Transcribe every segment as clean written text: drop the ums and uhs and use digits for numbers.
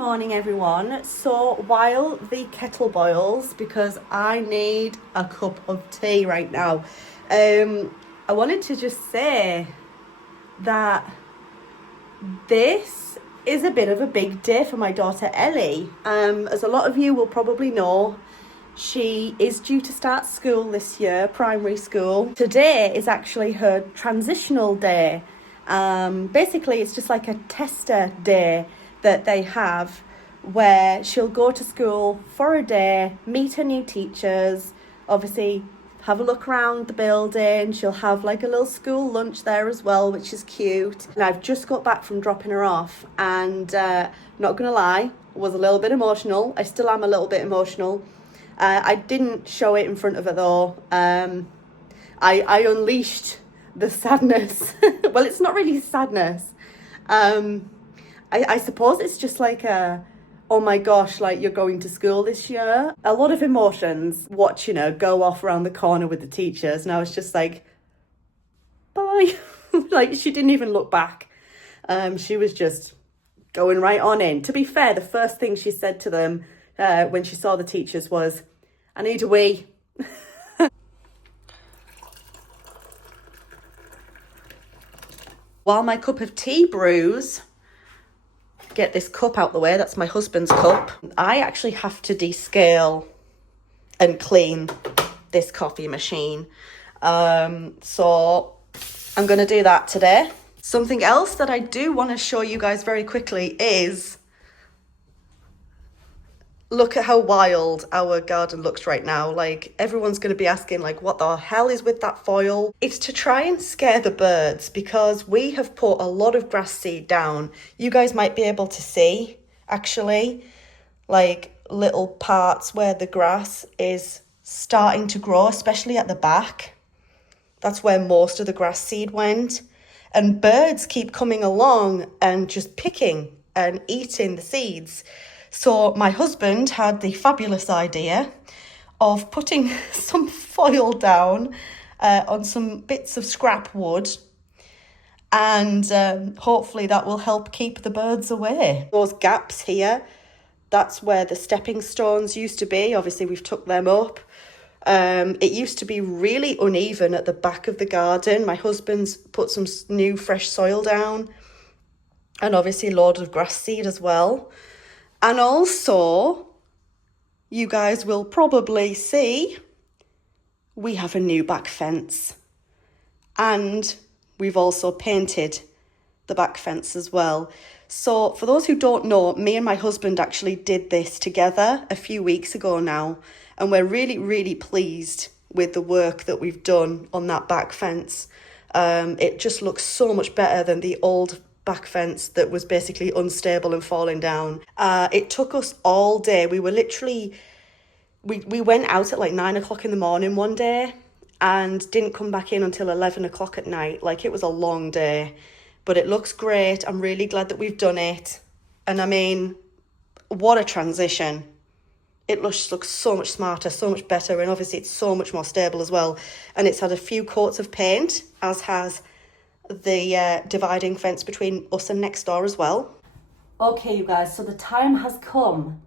morning everyone. So while the kettle boils, because I need a cup of tea right now, I wanted to just say that this is a bit of a big day for my daughter Ellie. As a lot of you will probably know, she is due to start school this year, primary school. Today is actually her transitional day. Basically it's just like a tester day that they have where she'll go to school for a day, meet her new teachers, obviously have a look around the building. She'll have like a little school lunch there as well, which is cute. And I've just got back from dropping her off and not gonna lie, was a little bit emotional. I still am a little bit emotional. I didn't show it in front of her though. I unleashed the sadness. Well, it's not really sadness. I suppose it's just like oh my gosh, like you're going to school this year. A lot of emotions watching her go off around the corner with the teachers. And I was just like, bye. Like she didn't even look back. She was just going right on in. To be fair, the first thing she said to them when she saw the teachers was, I need a wee. While my cup of tea brews, get this cup out the way, that's my husband's cup. I actually have to descale and clean this coffee machine. So I'm going to do that today. Something else that I do want to show you guys very quickly is, look at how wild our garden looks right now. Like everyone's going to be asking like, what the hell is with that foil? It's to try and scare the birds because we have put a lot of grass seed down. You guys might be able to see actually like little parts where the grass is starting to grow, especially at the back. That's where most of the grass seed went. And birds keep coming along and just picking and eating the seeds. So my husband had the fabulous idea of putting some foil down on some bits of scrap wood, and hopefully that will help keep the birds away. Those gaps here, that's where the stepping stones used to be. Obviously we've took them up. It used to be really uneven at the back of the garden. My husband's put some new fresh soil down and obviously loads of grass seed as well. And also, you guys will probably see, we have a new back fence. And we've also painted the back fence as well. So for those who don't know, me and my husband actually did this together a few weeks ago now. And we're really, really pleased with the work that we've done on that back fence. It just looks so much better than the old back fence that was basically unstable and falling down. It took us all day. We were literally, we went out at like 9 o'clock in the morning one day and didn't come back in until 11 o'clock at night. Like it was a long day, but it looks great. I'm really glad that we've done it. And I mean, what a transition. It looks so much smarter, so much better. And obviously it's so much more stable as well. And it's had a few coats of paint, as has the dividing fence between us and next door as well. Okay, you guys, so the time has come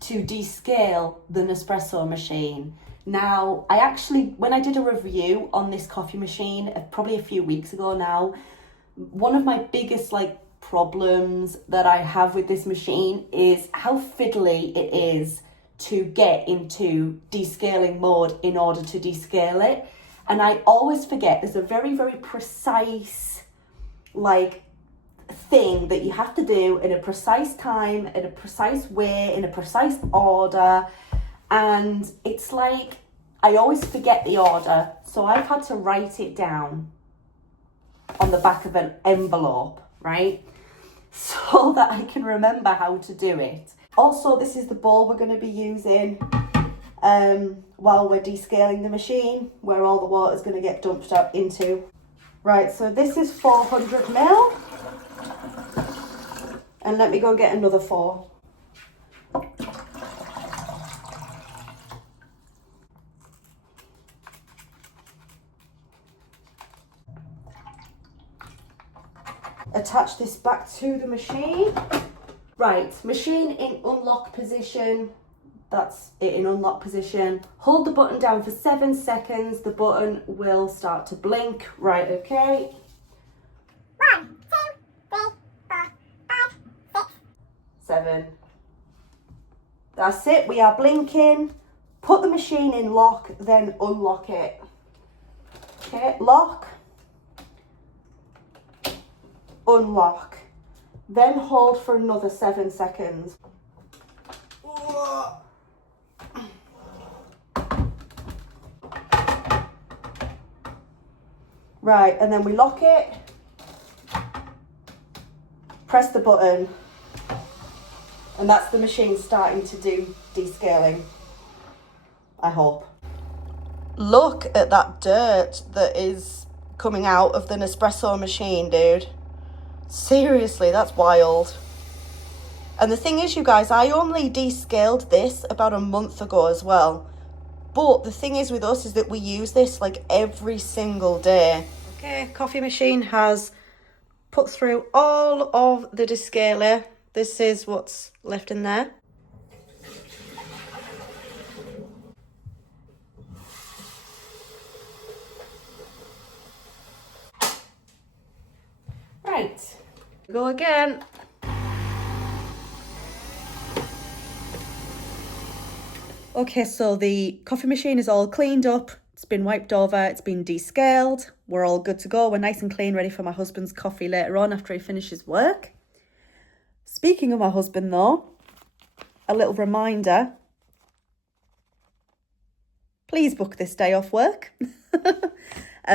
to descale the Nespresso machine. Now, I actually, when I did a review on this coffee machine, probably a few weeks ago now, one of my biggest problems that I have with this machine is how fiddly it is to get into descaling mode in order to descale it. And I always forget there's a very, very precise thing that you have to do in a precise time, in a precise way, in a precise order. And it's like, I always forget the order. So I've had to write it down on the back of an envelope, right? So that I can remember how to do it. Also, this is the bowl we're going to be using while we're descaling the machine, where all the water is going to get dumped out into. Right, so this is 400 ml. And let me go get another 4. Attach this back to the machine. Right, machine in unlock position. That's it in unlock position. Hold the button down for 7 seconds. The button will start to blink. Right, okay. 1, 2, 3, 4, 5, 6, 7. That's it, we are blinking. Put the machine in lock, then unlock it. Okay, lock. Unlock. Then hold for another 7 seconds. Right, and then we lock it. Press the button. And that's the machine starting to do descaling. I hope. Look at that dirt that is coming out of the Nespresso machine, dude. Seriously, that's wild. And the thing is, you guys, I only descaled this about a month ago as well. But the thing is with us is that we use this like every single day. Okay, coffee machine has put through all of the descaler. This is what's left in there. Right, go again. Okay, so the coffee machine is all cleaned up. It's been wiped over, it's been descaled. We're all good to go. We're nice and clean, ready for my husband's coffee later on after he finishes work. Speaking of my husband though, a little reminder. Please book this day off work.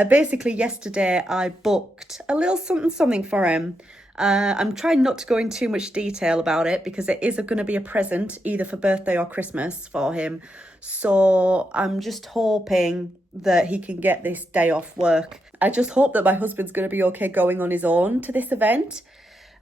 Basically yesterday I booked a little something for him. I'm trying not to go into too much detail about it because it is going to be a present either for birthday or Christmas for him. So I'm just hoping that he can get this day off work. I just hope that my husband's going to be okay going on his own to this event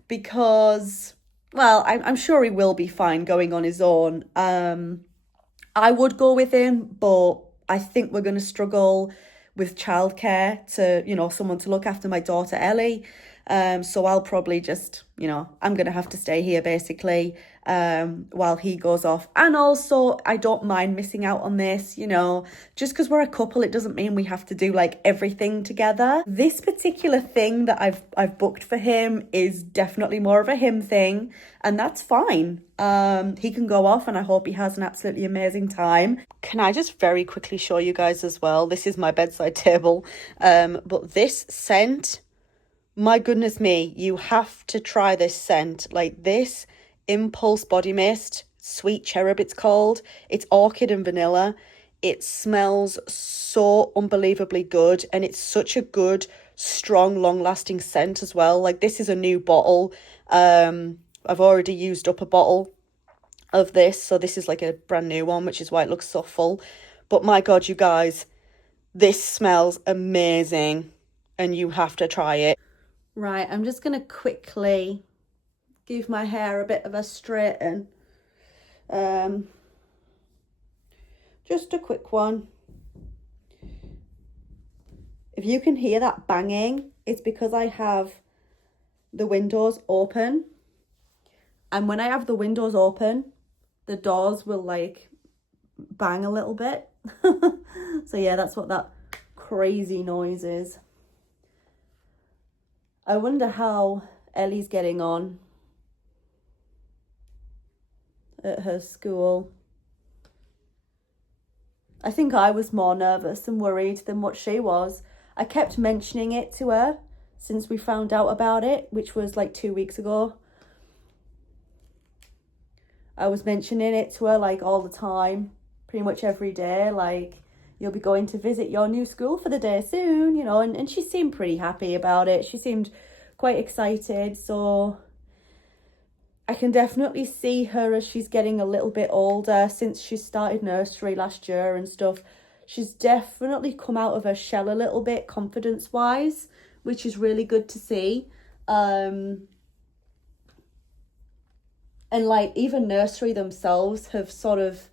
because, well, I'm sure he will be fine going on his own. I would go with him, but I think we're going to struggle with childcare to, you know, someone to look after my daughter Ellie. So I'll probably just, you know, I'm going to have to stay here basically while he goes off. And also, I don't mind missing out on this, you know, just because we're a couple, it doesn't mean we have to do like everything together. This particular thing that I've booked for him is definitely more of a him thing, and that's fine. He can go off and I hope he has an absolutely amazing time. Can I just very quickly show you guys as well? This is my bedside table, but this scent, my goodness me, you have to try this scent. Like this Impulse Body Mist, Sweet Cherub it's called. It's orchid and vanilla. It smells so unbelievably good, and it's such a good, strong, long-lasting scent as well. Like this is a new bottle. I've already used up a bottle of this, so this is like a brand new one, which is why it looks so full. But my God, you guys, this smells amazing, and you have to try it. Right, I'm just going to quickly give my hair a bit of a straighten. Just a quick one. If you can hear that banging, it's because I have the windows open. And when I have the windows open, the doors will like bang a little bit. So yeah, that's what that crazy noise is. I wonder how Ellie's getting on at her school. I think I was more nervous and worried than what she was. I kept mentioning it to her since we found out about it, which was like 2 weeks ago. I was mentioning it to her like all the time, pretty much every day, like, you'll be going to visit your new school for the day soon, you know, and she seemed pretty happy about it. She seemed quite excited, so I can definitely see her as she's getting a little bit older since she started nursery last year and stuff. She's definitely come out of her shell a little bit confidence-wise, which is really good to see. And like even nursery themselves have sort of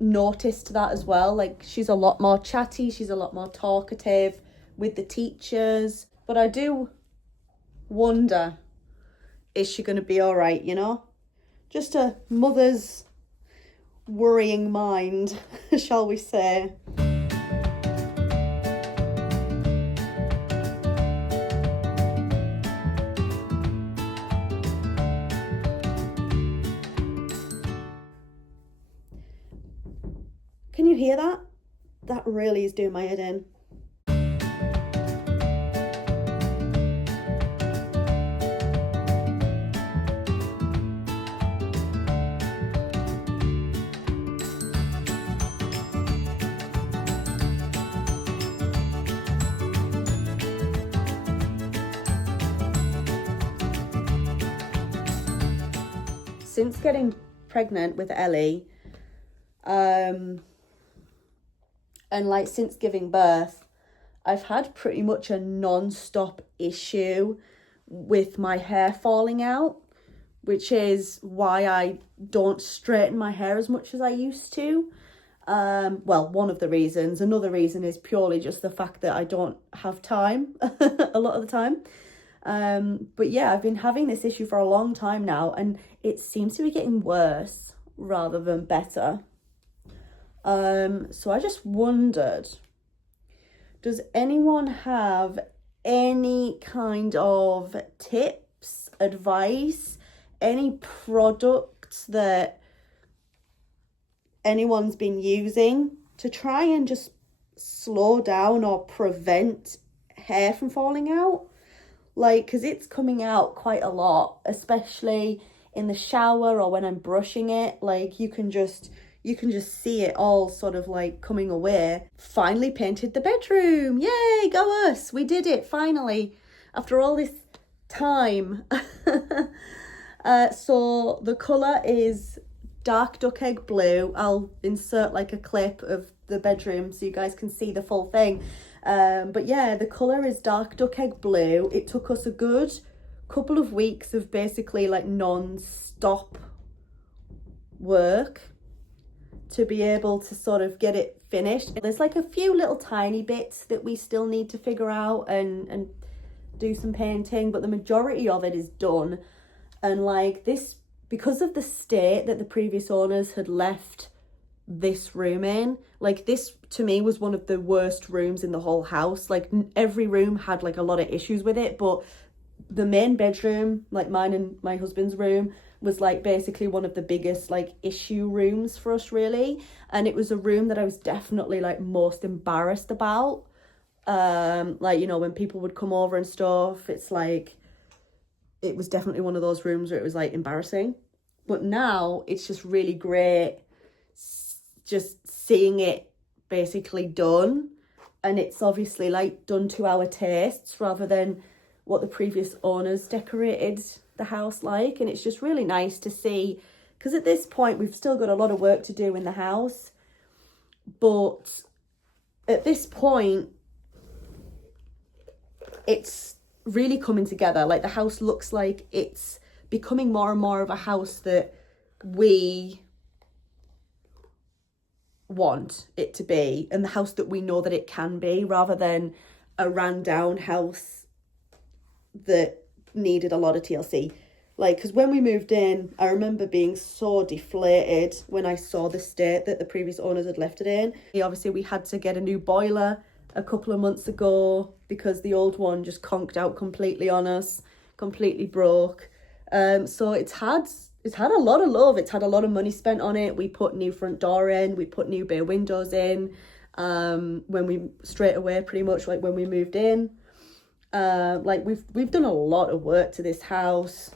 noticed that as well. Like she's a lot more chatty, she's a lot more talkative with the teachers. But I do wonder is she going to be all right, you know? Just a mother's worrying mind, shall we say. Can you hear that? That really is doing my head in. Since getting pregnant with Ellie, and like since giving birth, I've had pretty much a non-stop issue with my hair falling out, which is why I don't straighten my hair as much as I used to. Well, one of the reasons. Another reason is purely just the fact that I don't have time a lot of the time. But yeah, I've been having this issue for a long time now, and it seems to be getting worse rather than better. So I just wondered, does anyone have any kind of tips, advice, any products that anyone's been using to try and just slow down or prevent hair from falling out? Like, because it's coming out quite a lot, especially in the shower or when I'm brushing it. Like, you can just see it all sort of like coming away. Finally painted the bedroom. Yay, go us. We did it finally after all this time. So the colour is dark duck egg blue. I'll insert like a clip of the bedroom so you guys can see the full thing. But yeah, the colour is dark duck egg blue. It took us a good couple of weeks of basically like non-stop work to be able to sort of get it finished. There's like a few little tiny bits that we still need to figure out and do some painting, but the majority of it is done. And like this, because of the state that the previous owners had left this room in, like this to me was one of the worst rooms in the whole house. Like every room had like a lot of issues with it, but the main bedroom, like mine and my husband's room, was like basically one of the biggest like issue rooms for us, really. And it was a room that I was definitely like most embarrassed about. Like, you know, when people would come over and stuff, it's like it was definitely one of those rooms where it was like embarrassing. But now it's just really great just seeing it basically done, and it's obviously like done to our tastes rather than what the previous owners decorated the house like. And it's just really nice to see, because at this point we've still got a lot of work to do in the house, but at this point it's really coming together. Like the house looks like it's becoming more and more of a house that we want it to be, and the house that we know that it can be, rather than a ran down house that needed a lot of TLC. Like, because when we moved in, I remember being so deflated when I saw the state that the previous owners had left it in. Obviously we had to get a new boiler a couple of months ago because the old one just conked out completely on us, completely broke. So it's had a lot of love. It's had a lot of money spent on it. We put new front door in, we put new bay windows in, straight away, pretty much like when we moved in. Like we've done a lot of work to this house.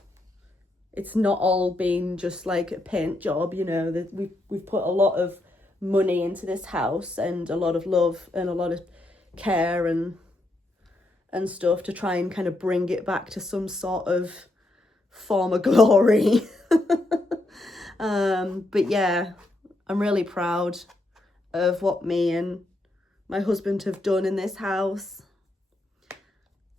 It's not all been just like a paint job, you know. That we've put a lot of money into this house, and a lot of love and a lot of care and stuff to try and kind of bring it back to some sort of former glory. But yeah, I'm really proud of what me and my husband have done in this house,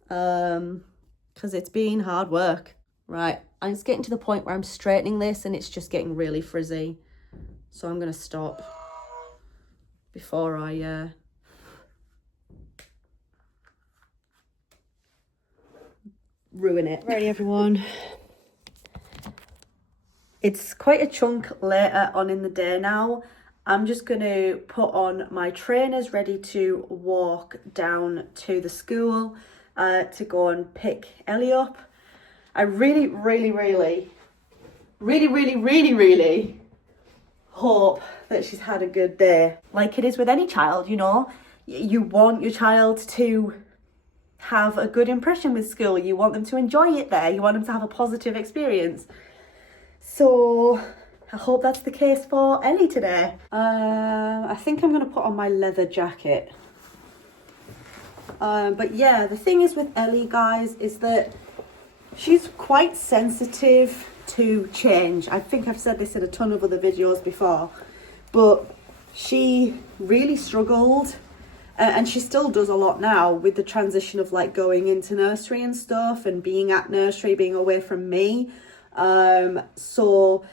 because it's been hard work. Right, I'm just getting to the point where I'm straightening this and it's just getting really frizzy, so I'm gonna stop before I ruin it. Ready, everyone? It's quite a chunk later on in the day now. I'm just going to put on my trainers ready to walk down to the school to go and pick Ellie up. I really hope that she's had a good day. Like it is with any child, you know, you want your child to have a good impression with school. You want them to enjoy it there. You want them to have a positive experience. So I hope that's the case for Ellie today. I think I'm going to put on my leather jacket. But yeah, the thing is with Ellie, guys, is that she's quite sensitive to change. I think I've said this in a ton of other videos before, but she really struggled, and she still does a lot now with the transition of like going into nursery and stuff and being at nursery, being away from me. So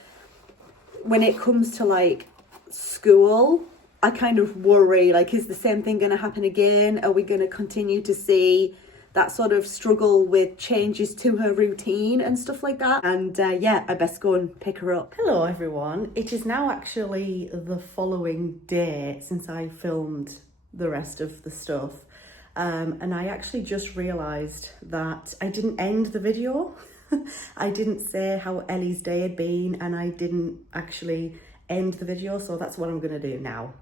when it comes to like school, I kind of worry, like, is the same thing going to happen again? Are we going to continue to see that sort of struggle with changes to her routine and stuff like that? And yeah, I best go and pick her up. Hello everyone. It is now actually the following day since I filmed the rest of the stuff. And I actually just realised that I didn't end the video. I didn't say how Ellie's day had been, and I didn't actually end the video, so that's what I'm going to do now.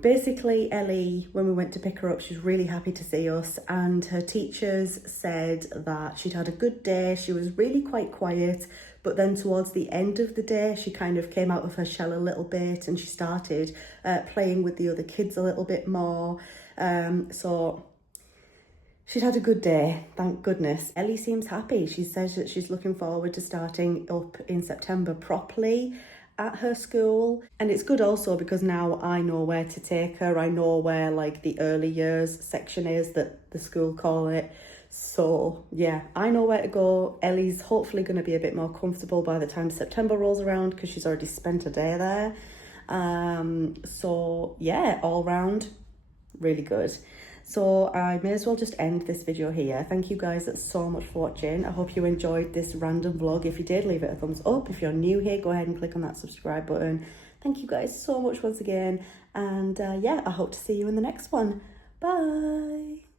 Basically, Ellie, when we went to pick her up, she was really happy to see us, and her teachers said that she'd had a good day. She was really quite quiet, but then towards the end of the day, she kind of came out of her shell a little bit, and she started playing with the other kids a little bit more. So she'd had a good day, thank goodness. Ellie seems happy. She says that she's looking forward to starting up in September properly at her school. And it's good also because now I know where to take her. I know where like the early years section is, that the school call it. So yeah, I know where to go. Ellie's hopefully going to be a bit more comfortable by the time September rolls around because she's already spent a day there. So yeah, all round, really good. So I may as well just end this video here. Thank you guys so much for watching. I hope you enjoyed this random vlog. If you did, leave it a thumbs up. If you're new here, go ahead and click on that subscribe button. Thank you guys so much once again. And yeah, I hope to see you in the next one. Bye.